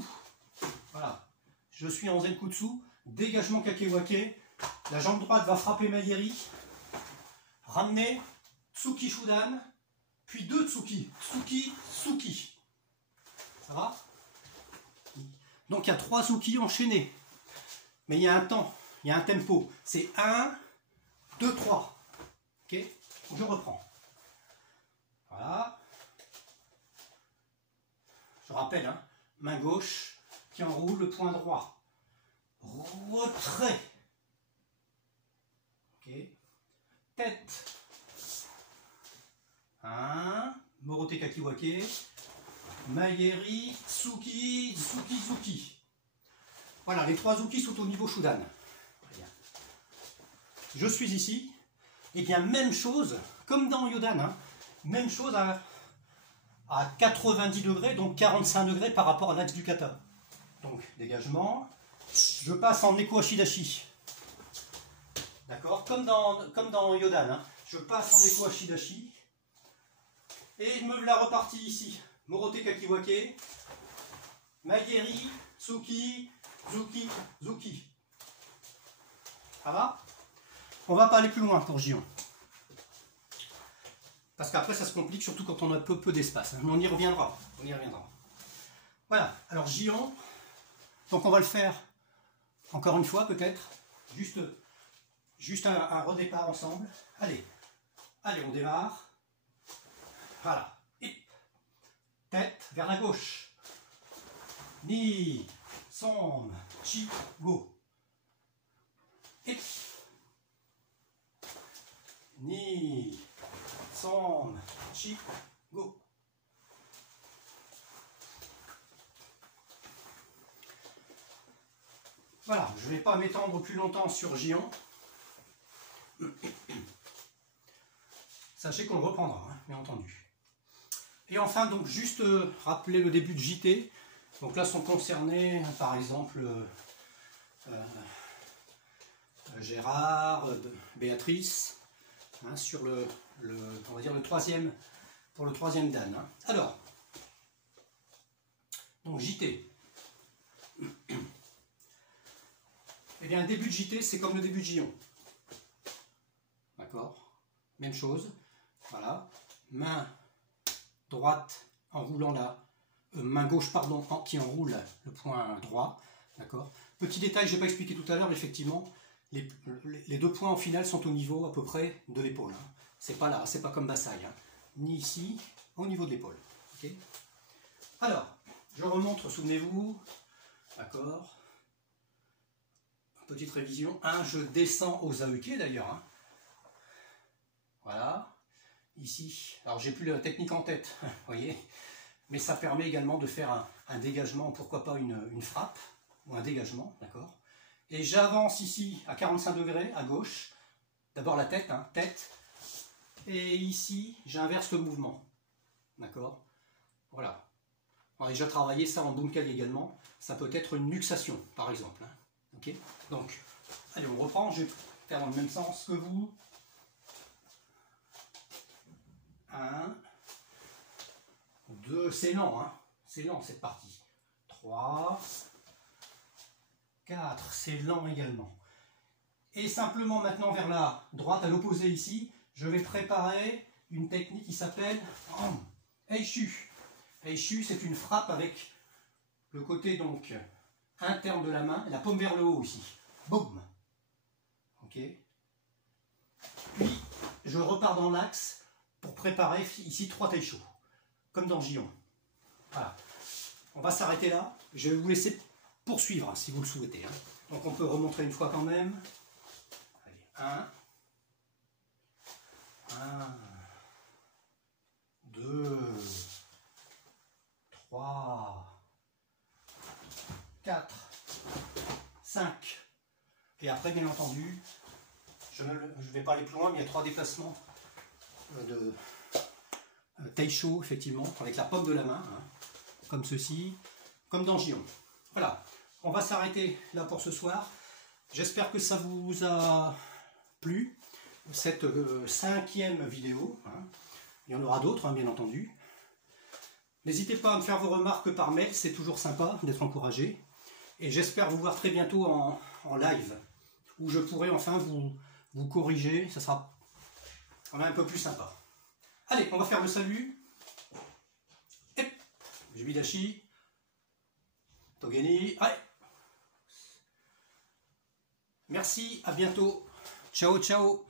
Voilà. Je suis en Zenkutsu. Dégagement kakewake. La jambe droite va frapper Magiri. Ramener. Tsuki Shudan. Puis deux Tsuki. Tsuki, Tsuki. Ça va? Donc il y a 3 Tsuki enchaînés. Mais il y a un temps, il y a un tempo. C'est 1, 2, 3. Ok? Je reprends. Voilà. Je rappelle, hein, main gauche qui enroule le poing droit. retrait. Ok. Tête. 1. Morote Kakiwake. Maigeri, Tsuki, Tsuki, Tsuki. Voilà, les 3 Zuki sont au niveau Shudan. Je suis ici. Et bien, même chose, comme dans Yodan, hein, même chose à 90 degrés, donc 45 degrés par rapport à l'axe du kata. Donc, dégagement. Je passe en Neko Ashidashi. D'accord, comme dans Yodan. Hein. Je passe en Neko Ashidashi. Et je me la repartie ici. Morote Kakiwake. Maigeri, Tsuki, Zuki, Zuki. Ça va? On va pas aller plus loin pour Gion. Parce qu'après ça se complique, surtout quand on a peu d'espace. Mais on y reviendra. On y reviendra. Voilà, alors Gion. Donc on va le faire encore une fois peut-être. Juste un redépart ensemble. Allez, on démarre. Voilà. Et tête vers la gauche. Ni, som, chi, go. Et ni, som, chi, go. Voilà, je ne vais pas m'étendre plus longtemps sur Gion. Sachez qu'on le reprendra, hein, bien entendu. Et enfin, donc, juste rappeler le début de JT. Donc là sont concernés, par exemple, Gérard, Béatrice, hein, sur on va dire pour le troisième Dan. Hein. Alors, donc JT. Eh bien, le début de JT, c'est comme le début de Gion. D'accord? Même chose. Voilà. Main droite en roulant main gauche, pardon, qui enroule le point droit. D'accord? Petit détail, je n'ai pas expliqué tout à l'heure, mais effectivement, les 2 points en finale sont au niveau à peu près de l'épaule. Hein. C'est pas là, c'est pas comme Basai. Hein. Ni ici, au niveau de l'épaule. Okay? Alors, je remonte, souvenez-vous. D'accord? Petite révision. 1, je descends aux Aoke d'ailleurs. Hein. Voilà. Ici. Alors, j'ai plus la technique en tête, vous voyez. Mais ça permet également de faire un dégagement, pourquoi pas une frappe, ou un dégagement, d'accord. Et j'avance ici à 45 degrés, à gauche. D'abord la tête, hein, tête. Et ici, j'inverse le mouvement. D'accord. Voilà. On a déjà travaillé ça en Bunkai également. Ça peut être une luxation, par exemple. Hein. Ok. Donc, allez, on reprend. Je vais faire dans le même sens que vous. 1, 2, c'est lent, hein. C'est lent cette partie. 3, 4, c'est lent également. Et simplement maintenant vers la droite, à l'opposé ici, je vais préparer une technique qui s'appelle Eishu. Eishu, c'est une frappe avec le côté donc interne de la main, et la paume vers le haut ici. Boum. Ok. Puis, je repars dans l'axe pour préparer ici 3 taisho, comme dans Gion. Voilà. On va s'arrêter là. Je vais vous laisser poursuivre, hein, si vous le souhaitez. Hein. Donc on peut remontrer une fois quand même. Allez, 1, 2, 3, 4, 5. Et après, bien entendu, je ne vais pas aller plus loin, mais il y a 3 déplacements de taisho, effectivement, avec la paume de la main, hein, comme ceci, comme dans Gion. Voilà, on va s'arrêter là pour ce soir. J'espère que ça vous a plu, cette 5e vidéo. Hein. Il y en aura d'autres, hein, bien entendu. N'hésitez pas à me faire vos remarques par mail, c'est toujours sympa d'être encouragé. Et j'espère vous voir très bientôt en live, où je pourrai enfin vous corriger, ça sera quand même un peu plus sympa. Allez, on va faire le salut. Jubidashi. Togeni. Allez. Merci, à bientôt. Ciao, ciao.